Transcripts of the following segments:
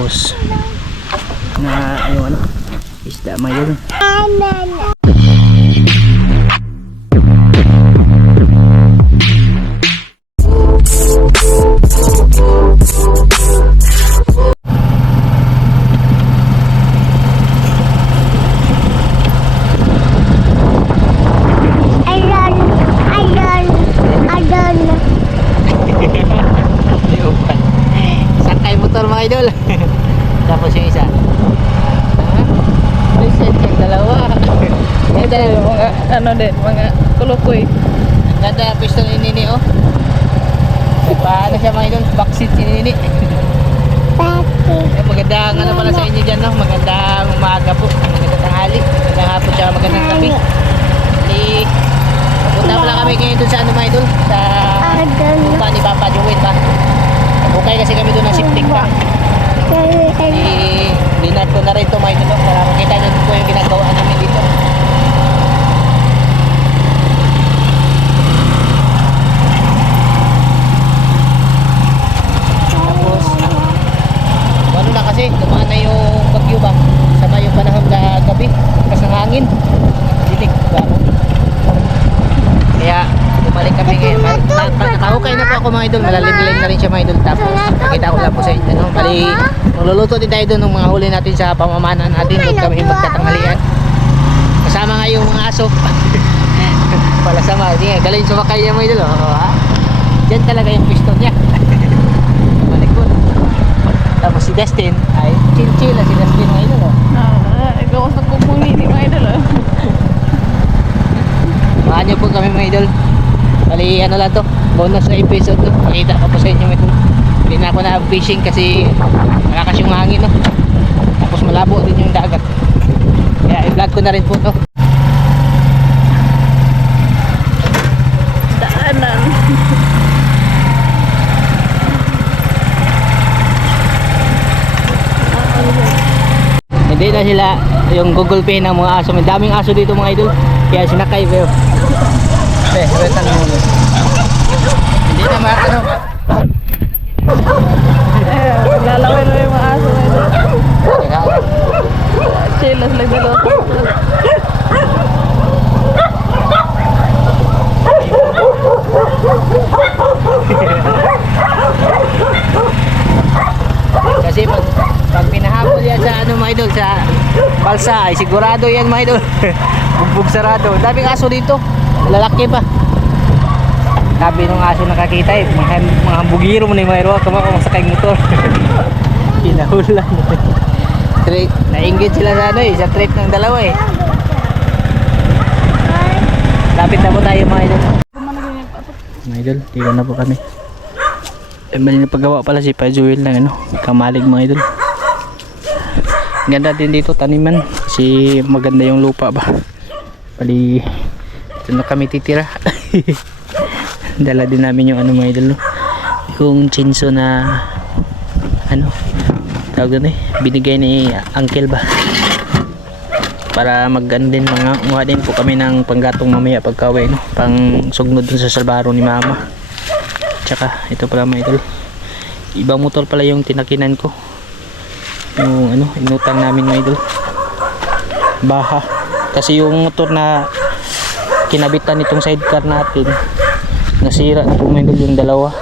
ahos na yung ano, isda may yun. Sakay motor mga idol. Tapos yung isa yung dalawa. Yung dalawa mga ano din, mga kulukoy. Ganda yung pwesto ni Nini oh. Paano siya mga idol? Backseat si Nini. Magandang ano pala sa inyo dyan no? Magandang umaga po, magandang tanghali, magandang hapon tsaka magandang gabi. Papunta pala kami ngayon dun sa ano mga idol, sa lupa ni Papa Joel ba. Bukay kasi kami doon ng siptik pa. Dinat ko na rin ito mga idol para makita nyo po yung ginagawa namin dito. Tapos ano na kasi dumaan na yung bagyo ba, sama yung panahon na gabi kasi ng hangin dinig ba, kaya bumalik kami ngayon. Nakahukay na po ako mga idol, malalim-lim na rin siya mga idol. Tapos nakita ko lang po sa inyo no? Bali magluluto din tayo doon ng mga huli natin sa pamamanan natin. Doon kami magtatanghalian kasama nga yung mga aso. Pala sama, sige galing sumakay niya mga idol oh, ha? Diyan talaga yung piston niya. Malikot. Tapos si Dustin ay chill-chill si Dustin mga idol oh. Ikaw sa kumuli ni mga idol oh. Mahan niyo po kami mga idol. Bali ano lang to, bonus na episode to. Pakita ko po sa inyo ito. Hindi na ako na-fishing kasi malakas yung hangin no. Tapos malabo din yung dagat. Kaya i-vlog ko na rin po to. Daanan. Hindi na sila yung Google Pay ng mga aso. May daming aso dito mga idol. Kaya sinakay pero wetan mo. Hindi na ano. Lalawin mo yung mga aso na ito. Chilas lang dalawa. Kasi pag pinahabol yan sa ano mga idol, sa balsa ay sigurado yan mga idol. Bugbog sarado. Daming aso dito. Lalaki pa. Sabi nung aso nakakita eh, mga hambugiro mo na yung mayroon ka masakay motor. Pinahulan. Straight, na-engage sila sa ano eh, sa trip ng dalawa eh. Lapit na po tayo mga idol. Mga idol, dito na po kami. Mali na paggawa pala si Pa Joel ng ano, kamalig mga idol. Ganda din dito taniman kasi maganda yung lupa ba. Bali dito na kami titira. Dala din namin yung ano mga idol no? Yung chinso na ano tawag doon eh, binigay ni uncle ba para mag ano din, mga din po kami ng panggatong mamaya pagkawi no? Pang sugnod dun sa salbaro ni mama. Tsaka ito pala mga idol, ibang motor pala yung tinakinan ko, yung ano inutang namin mga idol, Baha. Kasi yung motor na kinabitan nitong sidecar natin nasira na po mga idol yung dalawa.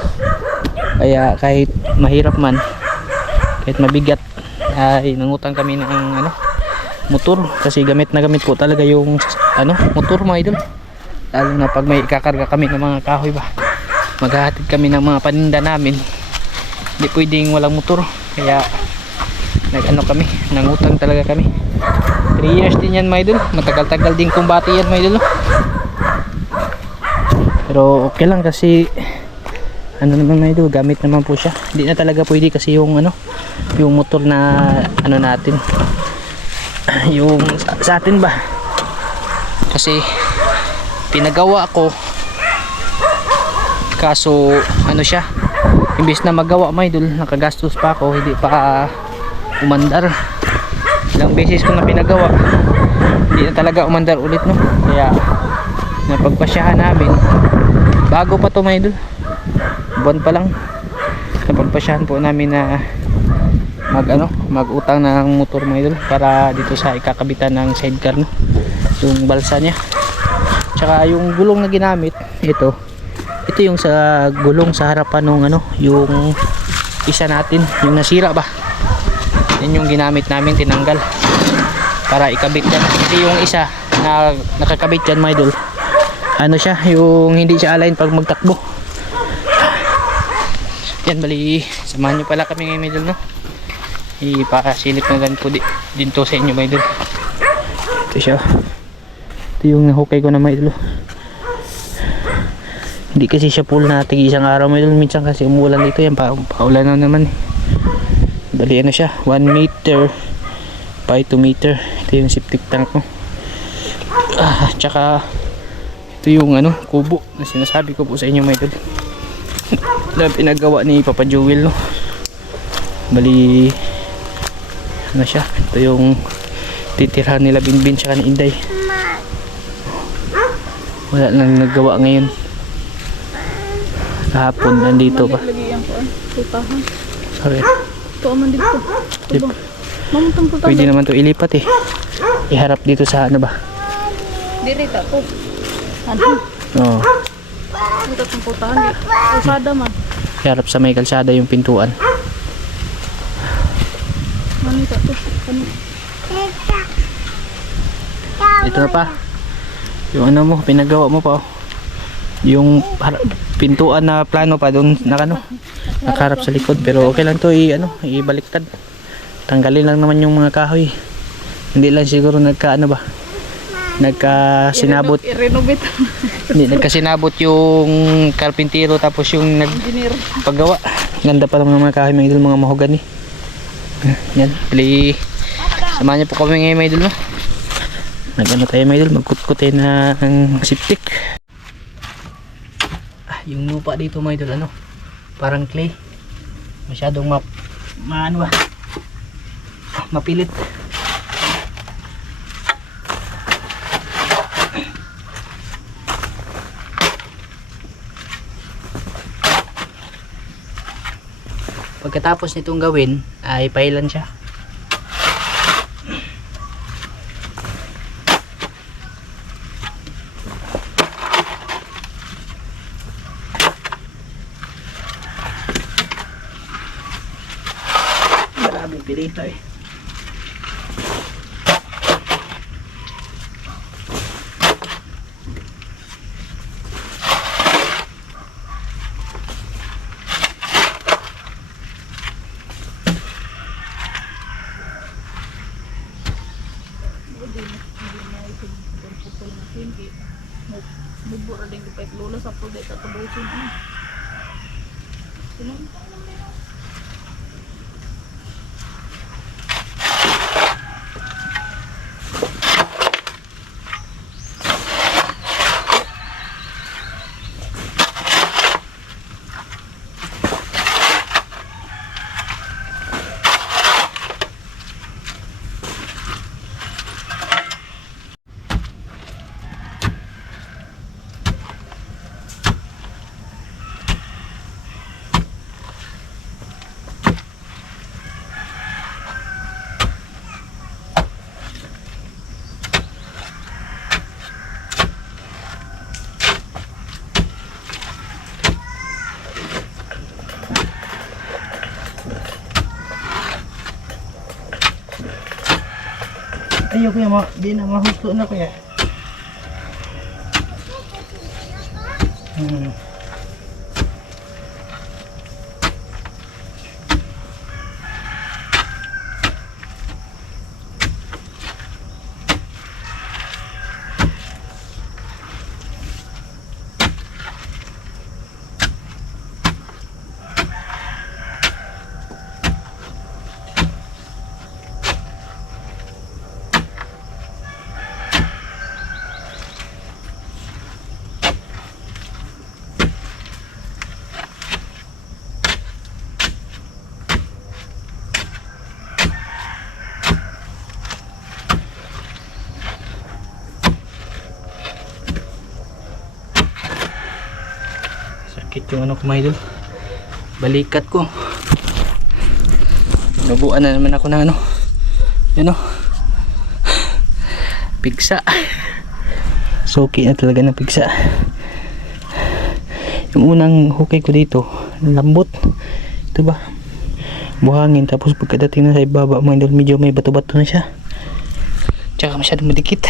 Kaya kahit mahirap man, kahit mabigat, ay nangutang kami ng ano motor kasi gamit na gamit po talaga yung ano motor mga idol. Lalo na pag may ikakarga kami ng mga kahoy ba, maghahatid kami ng mga paninda namin, hindi pwedeng walang motor. Kaya nag-ano kami, nangutang talaga kami. 3 years din yan mga idol, matagal-tagal din kumbati yan mga idol no? Pero okay lang kasi ano naman mga idol, gamit naman po siya. Hindi na talaga pwede kasi yung ano, yung motor na ano natin, yung sa atin ba, kasi pinagawa ko kaso ano siya, imbis na magawa mga idol, nakagastos pa ako, hindi pa umandar. Ilang beses ko na pinagawa, hindi na talaga umandar ulit no. Kaya napagpasyahan namin, bago pa to mga idol, buwan pa lang, napagpasyahan po namin na mag-utang ng motor mga idol para dito sa ikakabitan ng sidecar, no? Yung balsa niya. Tsaka yung gulong na ginamit, ito yung sa gulong sa harapan ng yung isa natin, yung nasira ba. Yan yung ginamit namin, tinanggal para ikabit yan. Kasi yung isa na nakakabit yan mga idol, siya, yung hindi siya align pag magtakbo. Yan, bali samahan nyo pala kami ngayon mga idol, no? Ipasilip na lang po din to sa inyo mga idol. Ito siya, ito yung nahukay ko na mga idol. Hindi kasi siya full na tig isang araw mga idol, minsan kasi umuulan dito. Yan, paulan na naman eh. Bali siya, 1 meter by 2 meter. Ito yung septic tank ko. Tsaka ito yung kubo na sinasabi ko po sa inyo mga idol na pinagawa ni Papa Joel, no? Bali siya, ito yung titirhan nila Binbin tsaka ni Inday. Wala nang naggawa ngayon. Kahapon nandito pa. Lagi yan ko putahan. Sorry. Ito aman dito. Ito. Mamutang putahan. Pwede naman to ilipat eh. Iharap dito sa ba? Dirita to. Ano? Oo. Ito itong putahan. Usada man. Iharap sa may kalsada yung pintuan. Ano ito to? Ano? Ito na pa. Yung mo, pinagawa mo pa oh. Yung pintuan na plano pa doon nakaharap sa likod, pero okay lang to ibaliktad. Tanggalin lang naman yung mga kahoy. Hindi lang siguro nagkasinabot. I-renovate. Hindi nagkasinabot yung karpintero tapos yung Engineer. nagpagawa. Ganda pa naman ng mga kahoy mga idol, mga mahogany. Yan, play. Samahan niyo po kami ngayon mga idol, no? Tayo mga idol, magkutkutin na ang septic. Yung lupa dito mga idol, parang clay. Masyadong mapilit. Pagkatapos nitong gawin ay pailan siya. Maraming pilita eh. Bubura din ko pa lola sa project at tabusin. Ayaw kuya, di na mahusto na kuya. Sakit yung ko mga idol, balikat ko. Nabuan na naman ako ng ano. Yun o. Pigsa. Suki na talaga ng pigsa. Yung unang hukay ko dito, lambot. Ito ba? Buhangin. Tapos pagkadating na sa ibaba mo, medyo may bato-bato na siya. Tsaka masyadong madikit.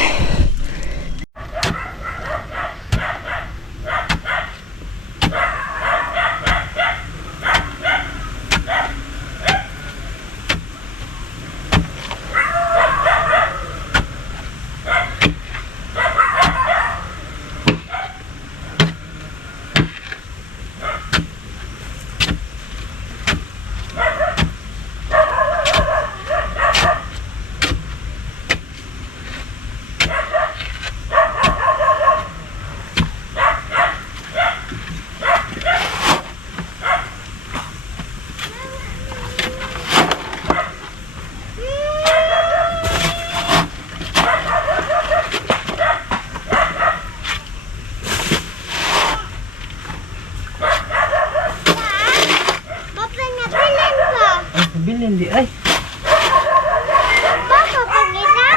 Bilin di ay. Papa, pergi na?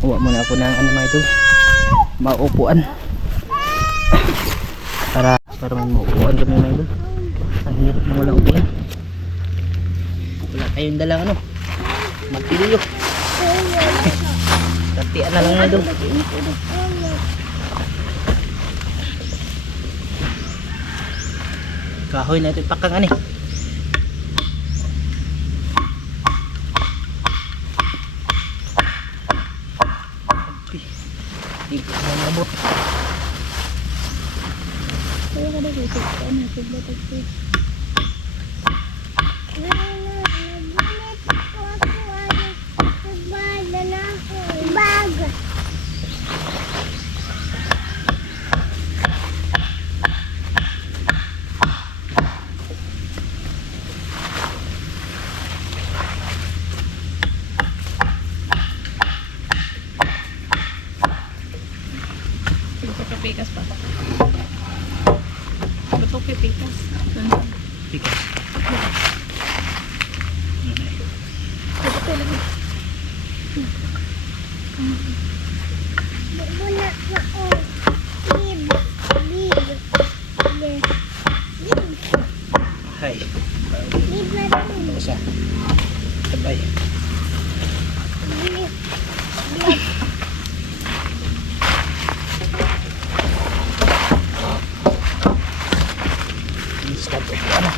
Uwa muna ako ng ano mga idol. Maupuan. Para may maupuan kami mga idol. Ang hirap na walang upuan. Wala tayong dalang ano. Magpiliyo. Tatian na lang mga idol. Kahoy na ito ipakang ani. Hindi ko na nabot. Kaya ka na dito. Ano? Sigla tagsi. Bag. Pikas pa. Betul ke pikas? Pikas. Betul lagi. Buna ako. Bib. Bib. Bib. Hai. Bib na rin. Isa. Sabay. Bib. Bib. Stop upuan na.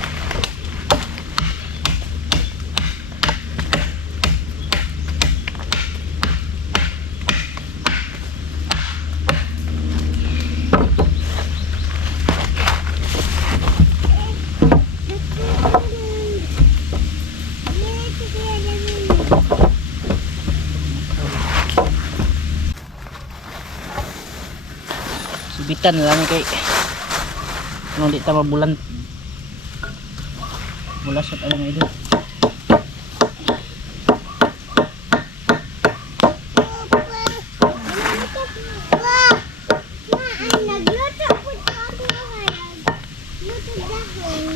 Subitan na lang kay nung di ta mabulan bulas at alang ito. Nagluto po ako luto dahon.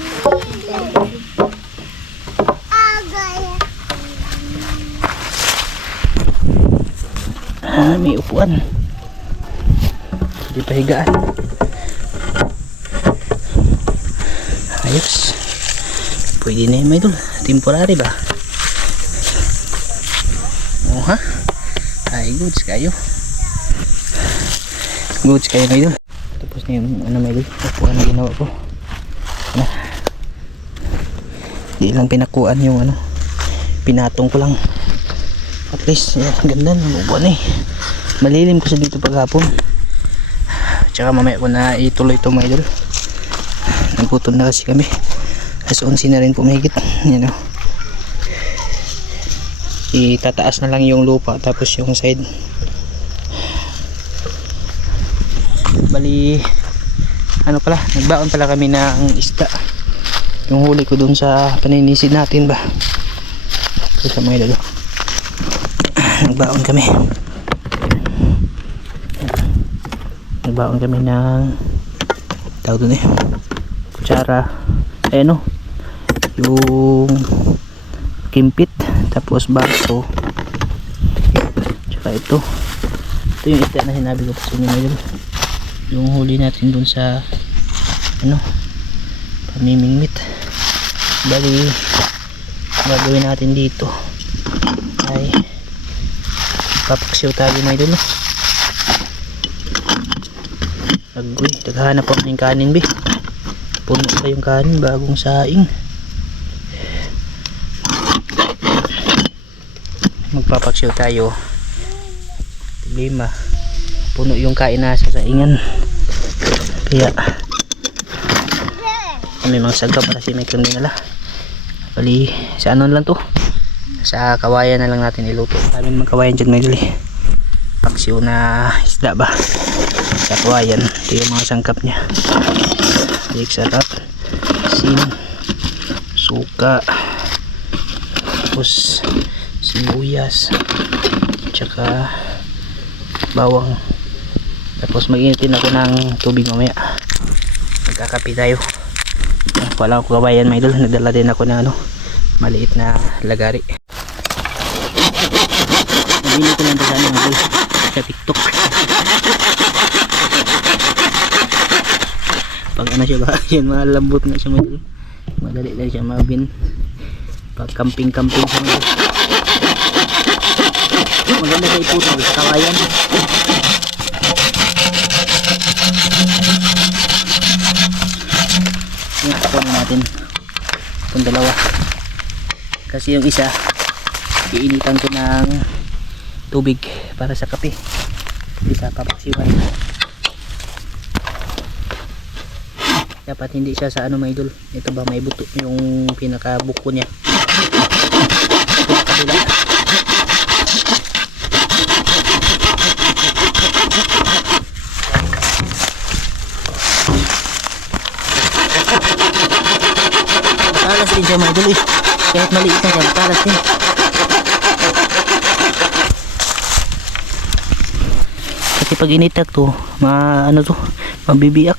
Agay. May upuan. Di pahigaan. Ayos. Pwede na yun mga idol. Temporary ba? Oh ha? Ay goods kayo. Goods kayo mga idol. Tapos na yung ano mga idol. Upuan na ginawa ko. Ano? Di lang pinakuan yung ano. Pinatong ko lang. At least yan, ganda ng upuan eh. Malilim kasi dito paghapon. Tsaka mamaya ko na ituloy ito mga idol. Nagutom na kasi kami. As 11 na rin po mahigit. Yan o. Itataas na lang yung lupa. Tapos yung side. Bali ano pala. Nagbaon pala kami ng isda. Yung huli ko dun sa paninisid natin ba. So sa mga idol. Nagbaon kami. Nagbaon kami ng tawag doon kutsara, ayan o, yung kimpit, tapos baso, tsaka ito yung isda na sinabi ko pa sa inyo ngayon, yung huli natin dun sa ano, pamimingwit. Bali gagawin natin dito ay papaksiw tayo mga idol. Agoy, naghahanap ako ng kanin be, puno pa yung kanin, bagong saing. Magpapaksiw tayo, problema puno yung kain na sa saingan, kaya may mga saga para si Mike lang dinala. Bali sa ano lang to, sa kawayan na lang natin iluto. Daming mga kawayan dyan may dali, paksiw na isda ba sa kawayan. Ito yung mga sangkap nya, balik sarap, sin, suka, tapos sibuyas, tsaka bawang. Tapos mag-initin ako ng tubig mamaya, magkakapi tayo. Wala akong kawayan mga idol, nadala din ako na ano, maliit na lagari. Nabili ko lang sa mga idol sa TikTok. Pag ano siya ba, yan malambot na siya mga idol, madali lang siya mabin pag camping siya mga idol. Maganda sa iputol sa kawayan. Kunin natin itong dalawa kasi yung isa iinitan ko ng tubig para sa kape, isa papaksiwan. Dapat hindi siya sa ano mga idol, ito ba may buto yung pinakabuko niya, pinakabila. Talas din siya mga idol eh, kahit maliit na siya, talas din. Kasi pag initak to, ano to, mabibiyak.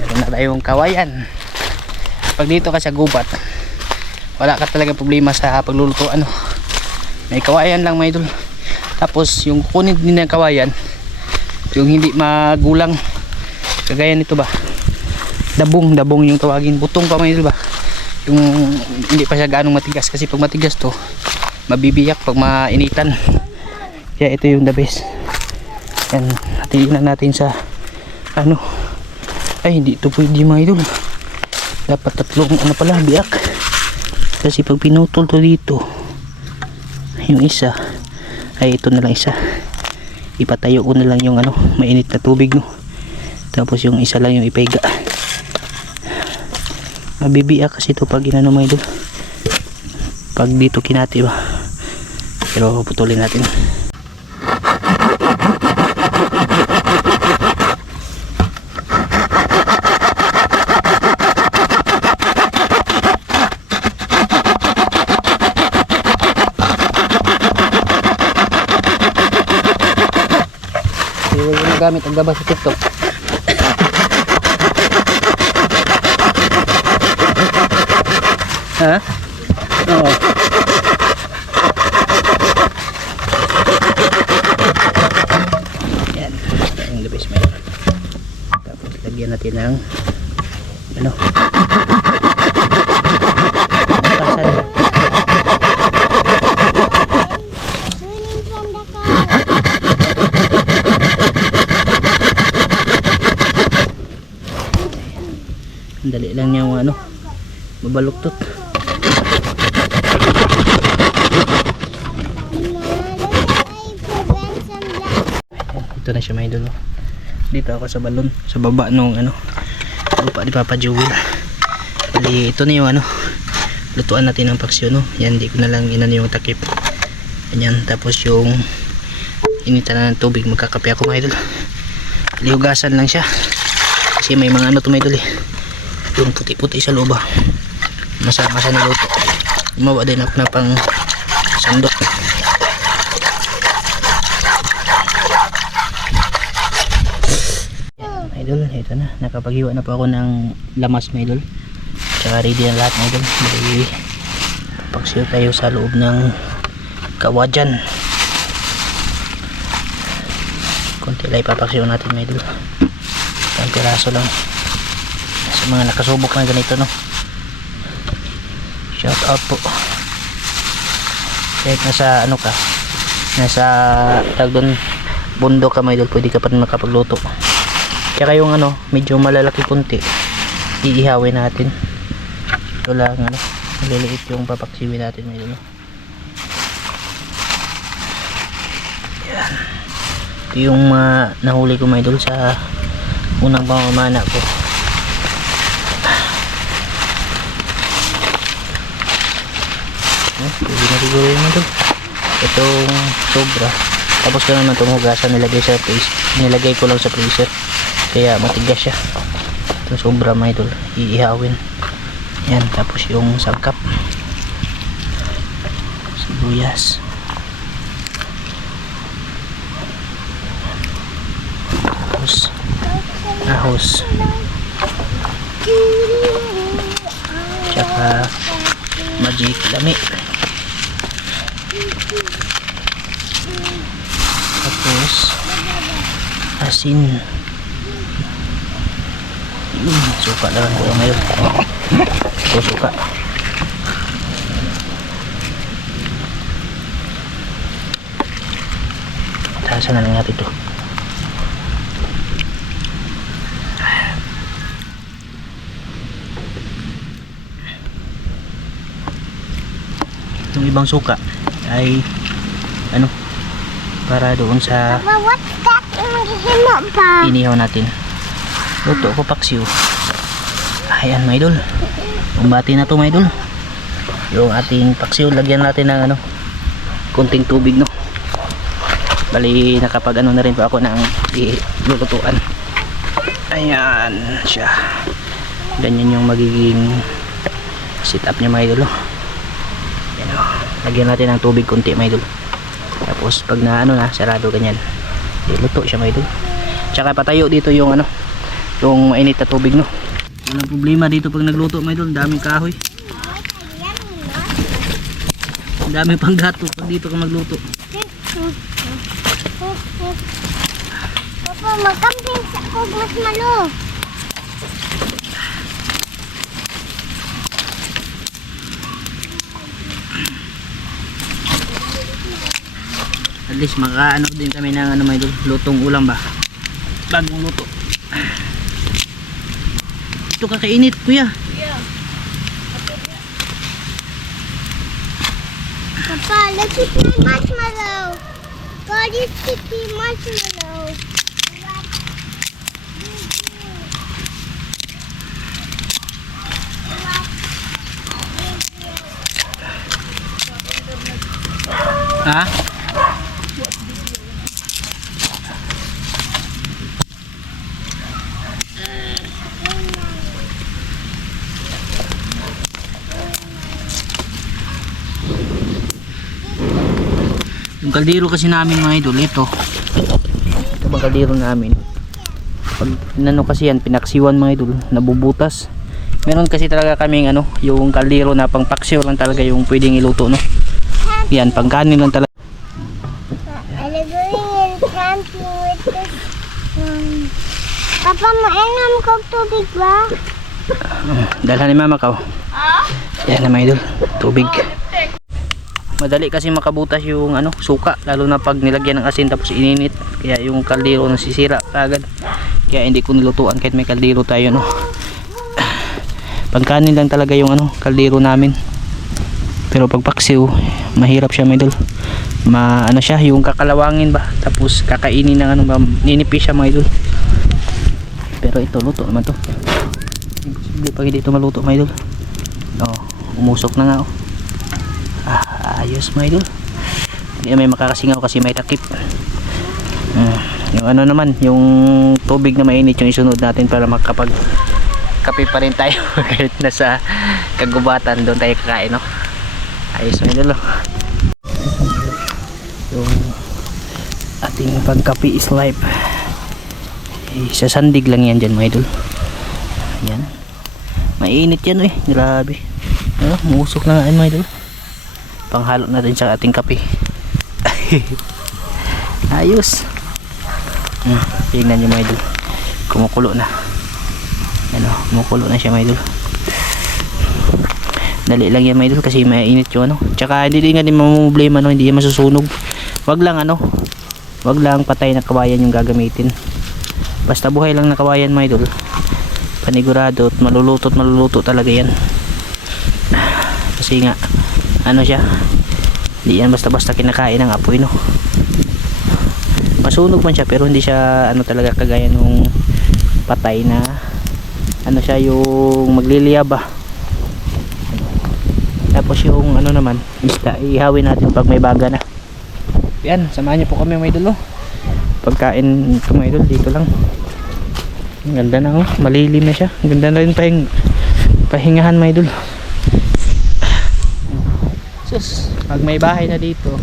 Meron na tayong kawayan. Pag dito ka sa gubat, wala ka talaga problema sa pagluluto, ano, may kawayan lang mga idol. Tapos yung kunin din ng kawayan, yung hindi magulang, kagaya nito ba, dabong yung tawagin, butong pa mga idol ba, yung hindi pa siya ganong matigas, kasi pag matigas to mabibiyak pag mainitan. Kaya ito yung the best. Yan, hatiin natin sa ano, ay hindi ito pwede mga idol, dapat tatlong ano pala biyak, kasi pag pinutol to dito yung isa, ay ito na lang isa, ipatayo ko na lang yung ano, mainit na tubig no, tapos yung isa lang yung ipaiga. Mabibiyak kasi ito pag inano mga idol, pag dito kinati ba, pero putulin natin. Huwag mo gamit ang gabas sa TikTok. Ha? Oo. Yan. Yung labis mo. Tapos lagyan natin ng ano? Pasan. Running from the car. Dali lang yung ano, mabaluktot. Ito na siya mga idol. Dito ako sa balon, sa baba nung ano, lupa ni Papa Jewel. Bali ito na yung ano, lutuan natin ng paksyo no. Yan, di ko na lang inan yung takip. Ganyan, tapos yung initan na ng tubig, magkakape ako mga idol. Lihugasan lang siya kasi may mga ano to mga idol eh, yung puti-puti sa loob, masa-masa na luto. Gumawa din ako na pang sandok. idol, ito na, nakapaghiwa na po ako ng lamas mga idol, tsaka ready na lahat mga idol. Bali, papaksiw tayo sa loob ng kawadyan. Konti lang ipapaksiw natin mga idol, isang piraso lang sa mga nakasubok na ganito, no. Shout out po kahit nasa ano ka, nasa tag doon bundok ka mga idol, pwede ka pa rin makapagluto. Tsaka yung ano, medyo malalaki kunti, iihawin natin. Ito lang ano, maliliit yung papaksiwin natin mga idol. Yan. Ito yung nahuli ko mga idol sa unang pamamana ko. Pwede na siguro yun mga idol. Itong sobra. Tapos ko naman itong hugasan, nilagay ko lang sa freezer, kaya matigas siya. Itong sobra mga idol, iihawin yan. Tapos yung sangkap, sibuyas, tapos ahos, tsaka magic lami, tapos asin. Suka lang ko ngayon. Ito suka. Tasan na lang natin ito. Yung ibang suka ay ano, para doon sa Papa, what's that? Himo pa. inihaw natin. Luto ko paksiw. Ayan mga idol, umbati na to mga idol. Yung ating paksiw, lagyan natin ng ano, kunting tubig, no. Bali nakapag ano na rin po ako ng ilulutuan. Ayan siya, ganyan yung magiging setup niya mga idol, oh. Ayan, oh. Lagyan natin ng tubig kunti mga idol. Tapos pag na ano na, sarado ganyan, iluto siya mga idol. Tsaka patayo dito yung ano, yung mainit na tubig, no. Walang problema dito pag nagluto mga idol, daming kahoy, dami pang gato pag dito ka magluto. Papa, magkamping sa kog mas malo. At least makaano din kami ng ano mga idol, lutong ulam ba, bagong luto. Ito kakainit kuya. Papa, let's eat my marshmallow. God is eating marshmallow. Ha? Yung kaldero kasi namin mga idol, ito bang kaldero namin, pag nano kasi yan, pinaksiwan mga idol, nabubutas. Meron kasi talaga kaming ano, yung kaldero na pang paksiw lang talaga yung pwedeng iluto, no. Yan, pang kanin lang talaga. I'm going in camping with this. Papa, mainom kog tubig ba? Dalhan ni mama ka. Yan na mga idol, tubig. Madali kasi makabutas yung ano, suka, lalo na pag nilagyan ng asin tapos ininit, kaya yung kaldero nasisira agad. Kaya hindi ko nilutuan kahit may kaldero tayo, no. Pagkanin lang talaga yung ano, kaldero namin. Pero pag paksiw, mahirap siya mga idol. Ano siya, yung kakalawangin ba, tapos kakainin ng ano, ninipis siya mga idol. Pero ito, luto naman to. Imposible pag hindi ito maluto mga idol. Oh, umusok na nga, oh. Ayos mga idol. Hindi na may makakasingaw kasi may takip. Yung ano naman, yung tubig na mainit yung isunod natin para makapag kape pa rin tayo kahit nasa kagubatan, doon tayo kakain, no. Ayos mga idol, oh. Yung ating pagkape is life. Isasandig lang yan dyan mga idol. Ayan. Mainit yan eh. Grabe. Ano, musok na nga yan mga idol. Panghalo natin sa ating kape. Ayos. Tingnan nyo mga idol. Kumukulo na. Ano, kumukulo na siya mga idol. Dali lang yan mga idol kasi mainit yung ano. Tsaka hindi din nga din mamumblema, no? Hindi yan masusunog. Wag lang ano, wag lang patay na kawayan yung gagamitin. Basta buhay lang na kawayan mga idol, panigurado at maluluto talaga yan. Kasi nga ano siya, hindi yan basta basta kinakain ng apoy, no? Masunog man siya pero hindi siya ano talaga kagaya nung patay na ano siya, yung magliliyaba. Tapos yung ano naman, isda ihawin natin pag may baga na. Yan, samahan niyo po kami mga idol, oh. Pagkain ko mga idol, dito lang. Ang ganda na, oh. Malilim na siya. Ang ganda na rin pahingahan mga idol. Sus, pag may bahay na dito,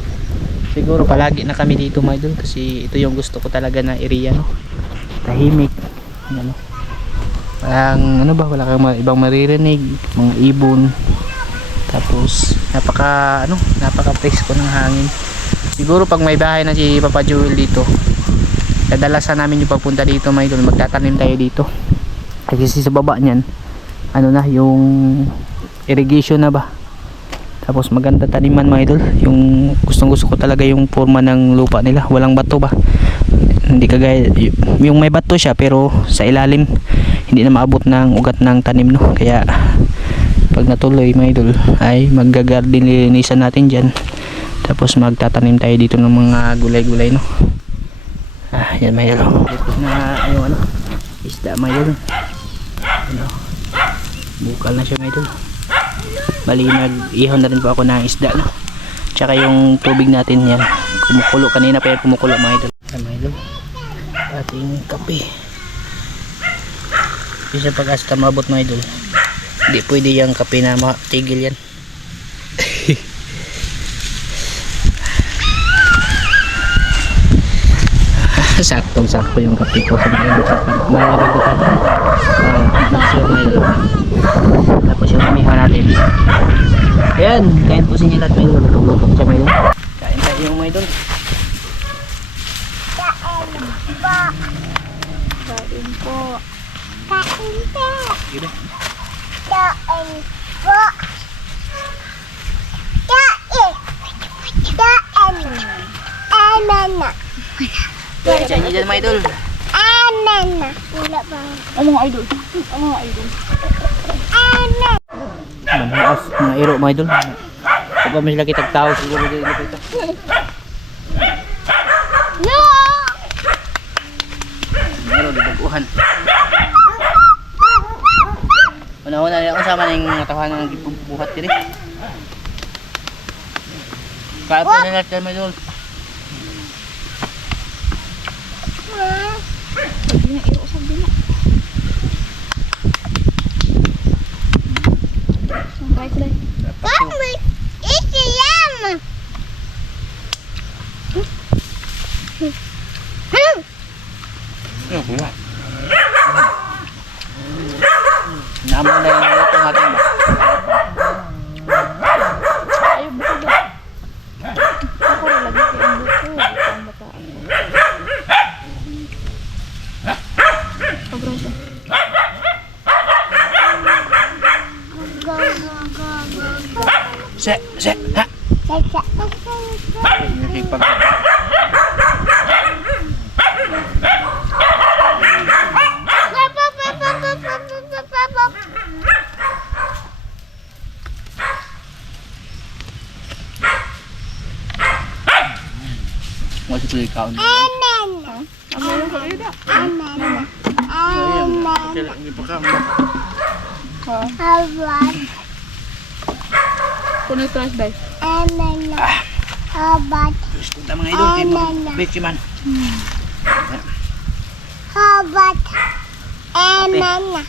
siguro palagi na kami dito mga idol, kasi ito yung gusto ko talaga na area, no? Tahimik. Ano? Parang ano ba, wala kang ibang maririnig, mga ibon. Tapos napaka presko ng hangin. Siguro pag may bahay na si Papa Joel dito, kadalasan namin yung pagpunta dito mga idol, magtatanim tayo dito. Kasi sa baba niyan, ano na, yung irrigation na ba. Tapos maganda taniman mga idol. Yung gustong gusto ko talaga yung forma ng lupa nila, walang bato ba. Hindi kagaya yung may bato siya pero sa ilalim hindi na maabot ng ugat ng tanim, no. Kaya pag natuloy mga idol ay magga-garden linisan natin dyan, tapos magtatanim tayo dito ng mga gulay-gulay, no. Yan mga idol, tapos na yung ano, isda mga idol, ano, bukal na siya mga idol. Bali nag-ihon na rin po ako ng isda, no. Tsaka yung tubig natin yan kumukulo, kanina pa yan kumukulo mga idol. Yan mga idol, ating kape. Isa pag hasta mabot mga idol, hindi pwede yung kape na matigil yan. Saktong-sakto yung kape ko sa mga idol. Tapos yung kamiha natin. Ayan, kain po sa inyo lahat mga idol. Lutok siya mga idol. Kain tayo yung mga idol. Kain po. Kain po. Gila. Kain po. Kain. Anana. Kain sa inyo dyan mga idol. Anana. Wala pa. Ang mga idol. Ang mga idol. Anana. Manaas mga iro mga idol. Pag kami sila kitag tao siguro dito ito. No! Meron baguhan. Una-una nila kung sama na yung natahan ng buhat diri. Kaya po na natin mga idol. Sabi na, iro sabi na. Right, right. Mami, it's yum. Naman na yung luto natin ba? Ayaw buko ba? Ako rin lagi ko yung buko. Ang bataan. Sobrang siya. Go, go, go, go, go. Se, ha? Music pag masih ikaw. Anana. Ang mga ko rin na. Anana. Anana. How about Kung trash dive. anana? How about Gusto mga idol kay mo man. how about anana?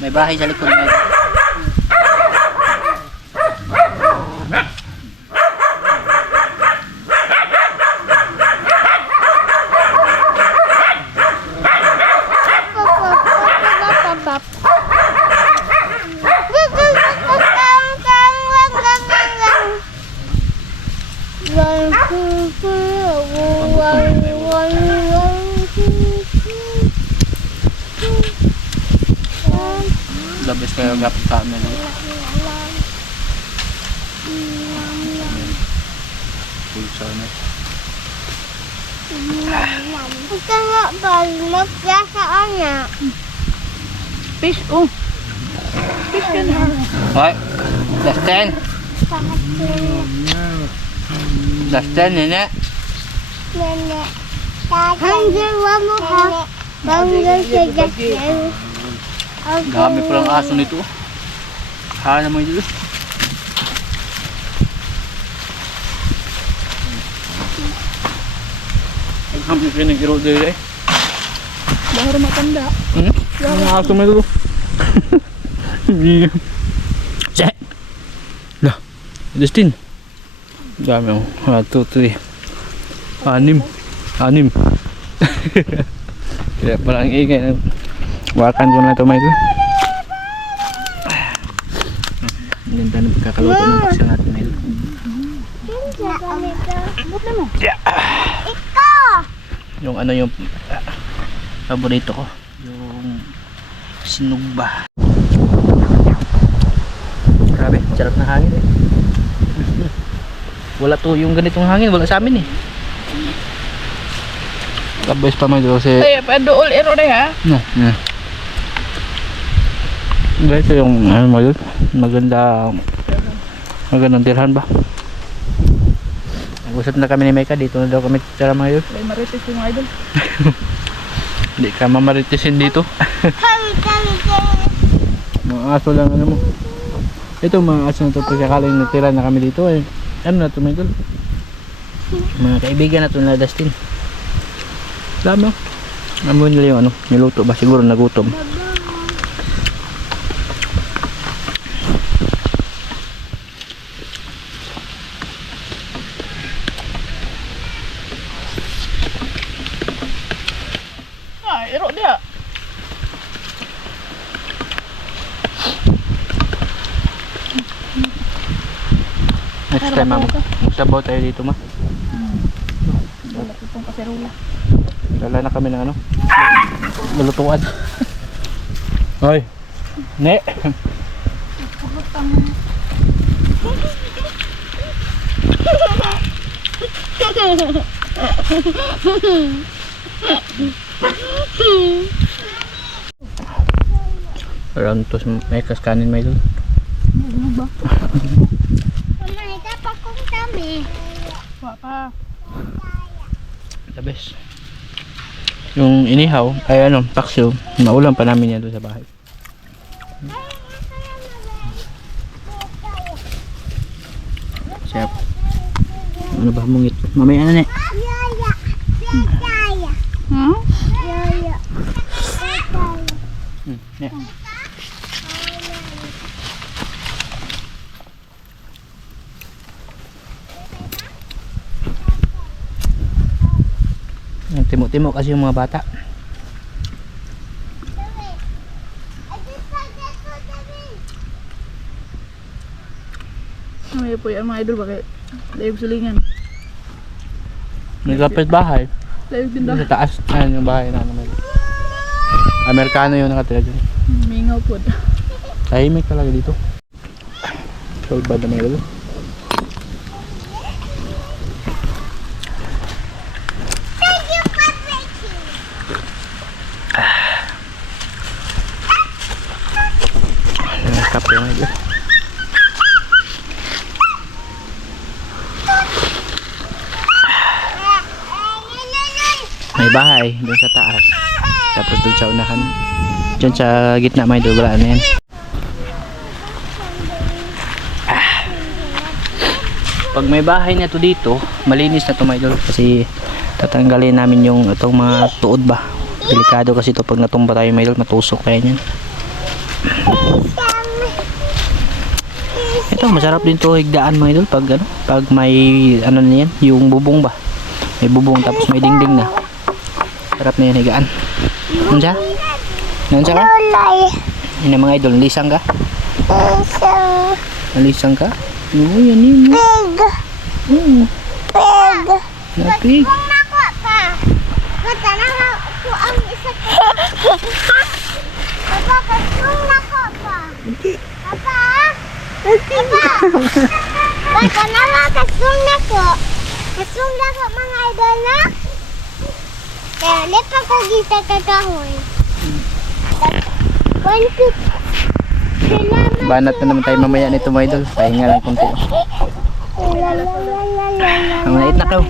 May bahay sa likod mga idol. The best kayo gapit ka na yun. Pulsa na. Ika nga ba, magkasaan niya. Fish, oh. Fish ka na. Hoy! Dustin! Dustin, nene! Nene. Hanggang mo ha. Hanggang sa Justin. Dami palang aso nito. Hala mo yun. Ang kami pinag-iro dito eh. Bahar matanda. Ang aso mo ito. Cek! Lah, Justin. Dami mo. 1, 2, 3. 6. Kaya palang ingay. Wakan ko na ito may ito. Ganda na pagkakaluto ng baksa natin may ito. Yung ano yung paborito ko. Yung sinugba. Grabe, sarap na hangin eh. Wala to yung ganitong hangin, wala sa amin eh. Kabes pa may ito kasi... Ay, padool ero na ha. No, yeah. Guys, ito yung ano mo yun, magandang tirhan ba? Nag-usap na kami ni Micah, dito na daw kami tira mga yun. Ay, marites yung idol. Hindi ka mamaritisin dito. Mga aso lang ano mo. Ito mga aso na ito, pagkakaling natira na kami dito eh. Ano na ito mga idol? Mga kaibigan na ito na Dustin. Alam mo? Amoy nila yung ano, niluto ba? Siguro nagutom. Ah, ero dia. Next time mama, magsabaw tayo dito ma. Wala itong kaserola. Lala na kami ng ano, lulutuan. Hoy, ne. Around to may kaskanin may doon. Ano ba? May dapat kong dami. Wa pa. The best. Yung inihaw, ay ano, paksiw, naulam pa namin yan doon sa bahay. Siap. Ano ba mungit? Mamaya na ne. Yaya. Yaya. Hmm? Yaya. Ne. Timo-timo kasi yung mga bata. May po yan mga idol bakit? Layog sulingan. Nagkapit bahay. Layog din daw. Sa taas. Ayan yung bahay namin. Amerikano yung nakatira dyan. Mingaw po. Tahimik talaga dito. Solbad na may ulo. Kape na ito. May bahay doon sa taas. Tapos doon sa unahan. Diyan sa gitna may doon. Wala na yan. Pag may bahay na to dito, malinis na to may doon. Kasi tatanggalin namin yung itong mga tuod ba. Delikado kasi ito pag natumba tayo may doon. Matusok kaya yan. Ito masarap din to higdaan mga idol pag ano, pag may ano na yan, yung bubong ba. May bubong tapos may dingding na. Sarap na yan higaan. Nandiyan? Nandiyan ka? Yan mga idol, lisang ka? Lisang ka? Oo, yan yun. Pig. Pig. Napig. Kung nako pa. Kata na ko ang isa ko. Papa, kung nako pa. Papa! Papa! Baka naman kasong na ko. Kasong na ko mga idol na. Kaya ulit ako gita kakahoy. 150. Salamat. Banat na naman tayo mamaya nito mga idol. Pahinga lang konti. La la la la la la. Ang maliit na kaw.